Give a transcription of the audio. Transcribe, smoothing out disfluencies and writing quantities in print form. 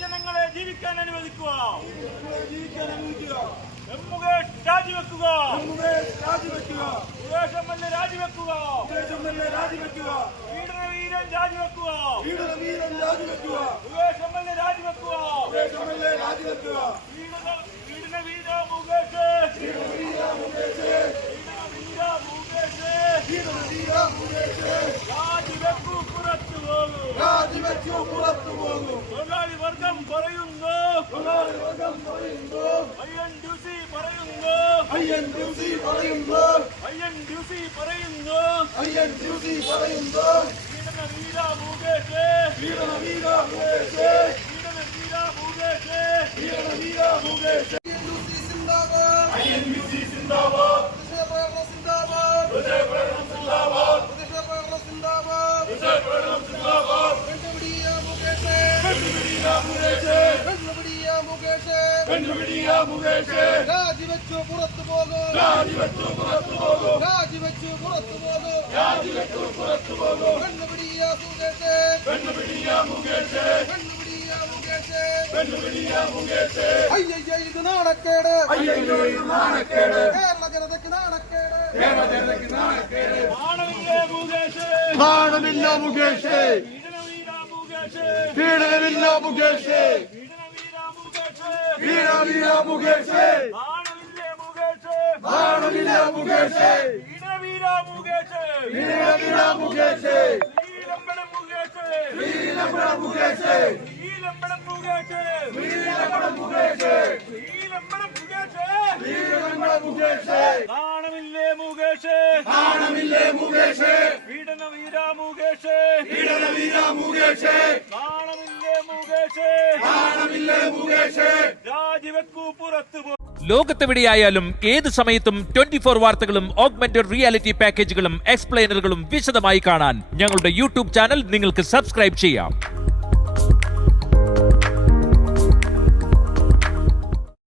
ജനങ്ങളെ ജീവിക്കാൻ അനുവദിക്കുക. മുകേഷ് രാജിവെക്കുക. മുകേഷ് എം.എൽ.എ രാജിവെക്കുക. പീഡനവീരൻ രാജിവെക്കുക. മുകേഷ് എം.എൽ.എ രാജിവെക്കുക. പീഡനവീര മുകേഷ്. രാജിവെക്കൂ, പുറത്തു പോകൂ. തൊഴിലാളി വർഗം പറയുന്നു. INTUC പറയുന്നു. പീഡനവീര മുകേഷ്. INTUC സിന്ദാബാദ്. രാജിവെച്ചു പുറത്തു പോകും. അയ്യയ്യ ഇത് നാണക്കേട്. കേരള ജനതയ്ക്ക് നാണക്കേട്. നാണമില്ല മുകേഷ്. പീഡനമില്ല മുകേഷ്. വീരവീര മുകേഷ്. നാണമില്ല മുകേഷ്. വീരവീര മുകേഷ്. നാണമില്ലേ മുകേഷ്. പീഡനവീര മുകേഷ്. നാണമില്ലേ മുകേഷ്. രാജിവെക്കൂ, പുറത്തു പോ. ലോകത്തെവിടെയായാലും ഏത് സമയത്തും 24 വാർത്തകളും ഓഗ്മെന്റഡ് റിയാലിറ്റി പാക്കേജുകളും എക്സ്പ്ലെയിനറുകളും വിശദമായി കാണാൻ ഞങ്ങളുടെ യൂട്യൂബ് ചാനൽ നിങ്ങൾക്ക് സബ്സ്ക്രൈബ് ചെയ്യാം.